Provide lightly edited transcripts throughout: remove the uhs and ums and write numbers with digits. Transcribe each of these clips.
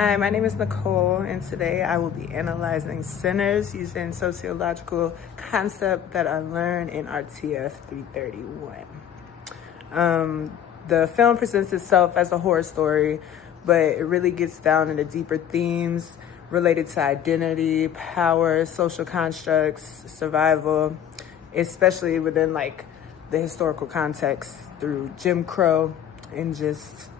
Hi, my name is Nicole, and today I will be analyzing sinners using sociological concept that I learned in RTF 331. The film presents itself as a horror story, but it really gets down into deeper themes related to identity, power, social constructs, survival, especially within like the historical context through Jim Crow and just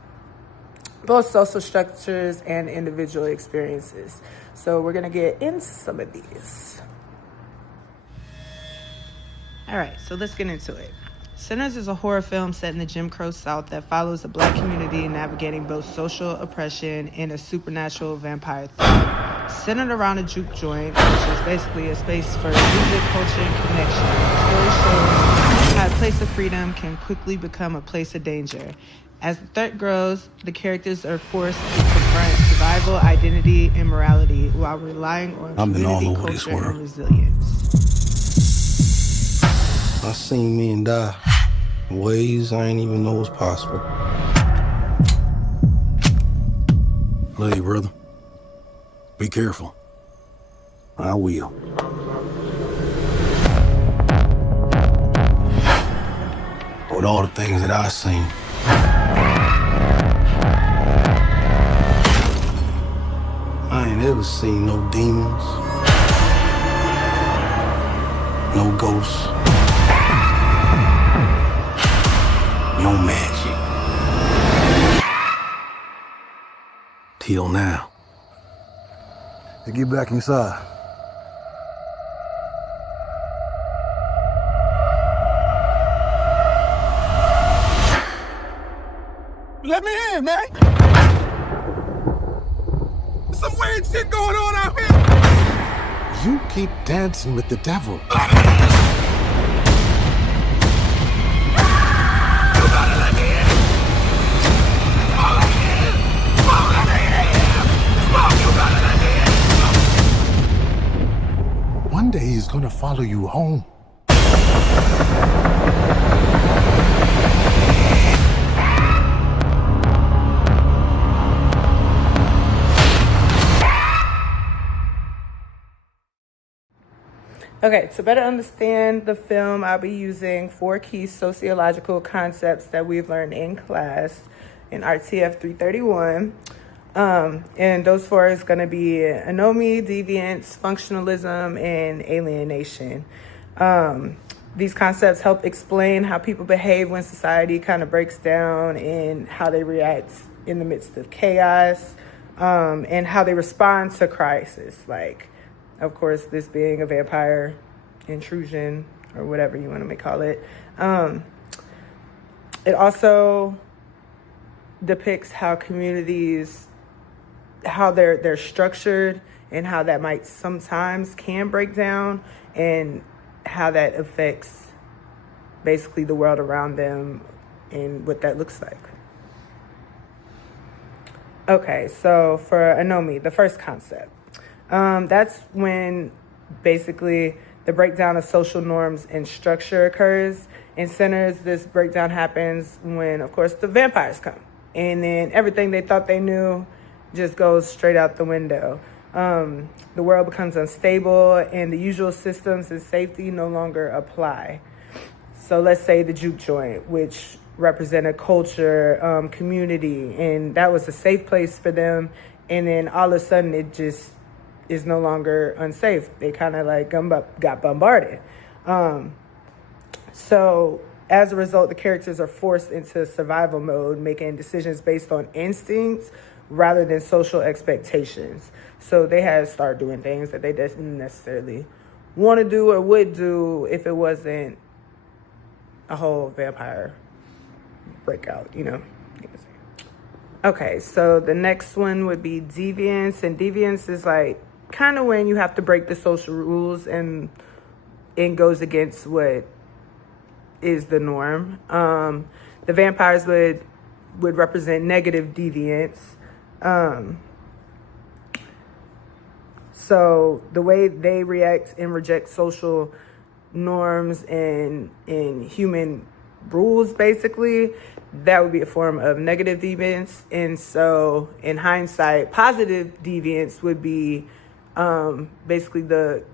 both social structures and individual experiences. So we're gonna get into some of these. All right, so let's get into it. Sinners is a horror film set in the Jim Crow South that follows a Black community navigating both social oppression and a supernatural vampire threat. Centered around a juke joint, which is basically a space for music, culture, and connection. The story shows how a place of freedom can quickly become a place of danger. As the threat grows, the characters are forced to confront survival, identity, and morality while relying on community culture and resilience. I seen men die in ways I ain't even know was possible. Love you, brother. Be careful. I will. With all the things that I've seen, I ain't ever seen no demons, no ghosts, no magic. Till now. Hey, get back inside. Let me in, man. Some weird shit going on out here. You keep dancing with the devil. One day he's gonna follow you home. Okay, to better understand the film, I'll be using 4 key sociological concepts that we've learned in class in RTF 331. And those 4 is going to be anomie, deviance, functionalism, and alienation. These concepts help explain how people behave when society kind of breaks down and how they react in the midst of chaos, and how they respond to crisis, like, of course, this being a vampire intrusion or whatever you want to call it. It also depicts how communities, how they're structured and how that might sometimes can break down and how that affects basically the world around them and what that looks like. Okay, so for anomie, the first concept. That's when basically the breakdown of social norms and structure occurs. In Sinners, this breakdown happens when, of course, the vampires come. And then everything they thought they knew just goes straight out the window. The world becomes unstable and the usual systems and safety no longer apply. So let's say the juke joint, which represented culture, community, and that was a safe place for them. And then all of a sudden it just is no longer unsafe. They kind of like got bombarded. So as a result, the characters are forced into survival mode, making decisions based on instincts rather than social expectations. So they had to start doing things that they didn't necessarily want to do or would do if it wasn't a whole vampire breakout, you know. Okay, so the next one would be deviance. And deviance is like kind of when you have to break the social rules and it goes against what is the norm. The vampires would represent negative deviance. So the way they react and reject social norms and human rules, basically, that would be a form of negative deviance. And so in hindsight, positive deviance would be basically the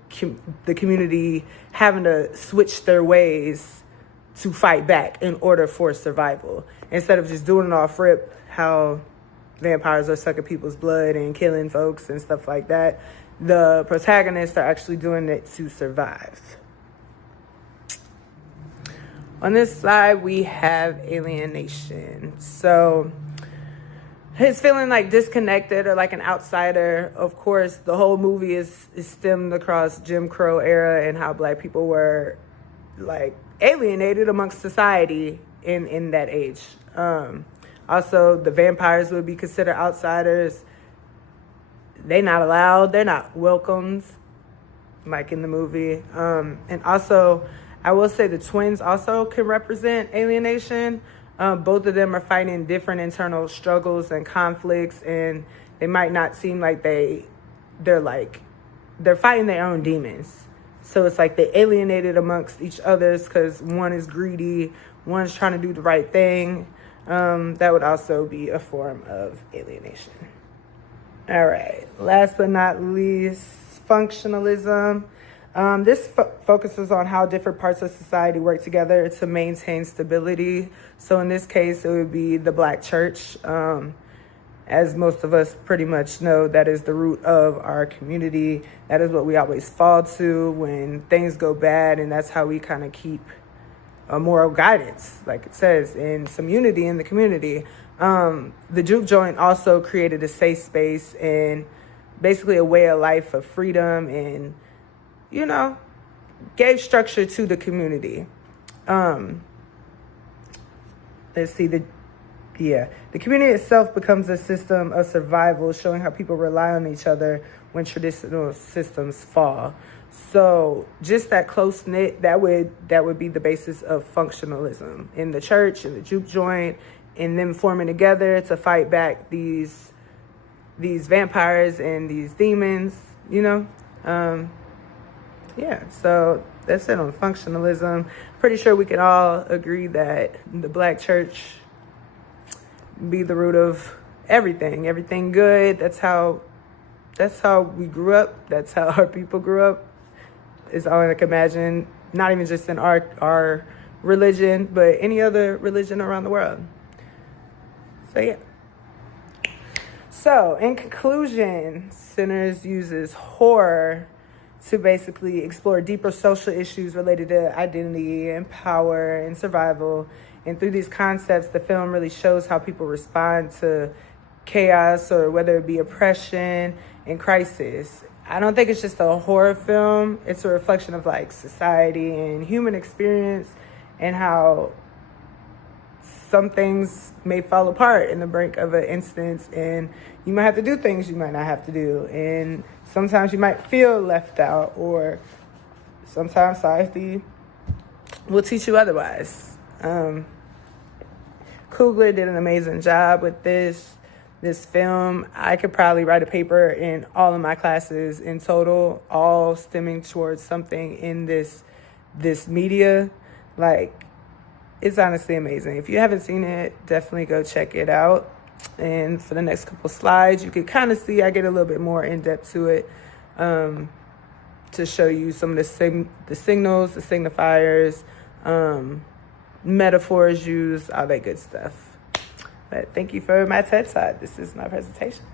community having to switch their ways to fight back in order for survival. Instead of just doing it off rip, how vampires are sucking people's blood and killing folks and stuff like that, the protagonists are actually doing it to survive. On this slide, we have alienation. So his feeling like disconnected or like an outsider. Of course, the whole movie is stemmed across Jim Crow era and how Black people were like alienated amongst society in that age. Also, the vampires would be considered outsiders. They're not allowed. They're not welcomed, like in the movie. And also, I will say the twins also can represent alienation. Both of them are fighting different internal struggles and conflicts, and they might not seem like they're fighting their own demons. So it's like they're alienated amongst each others because one is greedy, one's trying to do the right thing. That would also be a form of alienation. All right, last but not least, functionalism. This focuses on how different parts of society work together to maintain stability. So in this case, it would be the Black church. As most of us pretty much know, that is the root of our community. That is what we always fall to when things go bad, and that's how we kind of keep a moral guidance, like it says, and some unity in the community. The juke joint also created a safe space and basically a way of life of freedom and, you know, gave structure to the community. Let's see, the community itself becomes a system of survival, showing how people rely on each other when traditional systems fall. So just that close-knit, that would be the basis of functionalism in the church, in the juke joint, and them forming together to fight back these vampires and these demons, you know? Yeah, so that's it on functionalism. Pretty sure we can all agree that the Black church be the root of everything good. That's how we grew up. That's how our people grew up. Is all I can imagine, not even just in our religion, but any other religion around the world. So yeah. So in conclusion, Sinners uses horror to basically explore deeper social issues related to identity and power and survival. And through these concepts, the film really shows how people respond to chaos, or whether it be oppression and crisis. I don't think it's just a horror film. It's a reflection of like society and human experience, and how some things may fall apart in the brink of an instance, and you might have to do things you might not have to do. And sometimes you might feel left out, or sometimes society will teach you otherwise. Coogler did an amazing job with this film. I could probably write a paper in all of my classes in total, all stemming towards something in this media. Like, it's honestly amazing. If you haven't seen it, definitely go check it out. And for the next couple slides, you can kind of see I get a little bit more in depth to it, to show you some of the signals, the signifiers, metaphors used, all that good stuff. But thank you for my TED Talk. This is my presentation.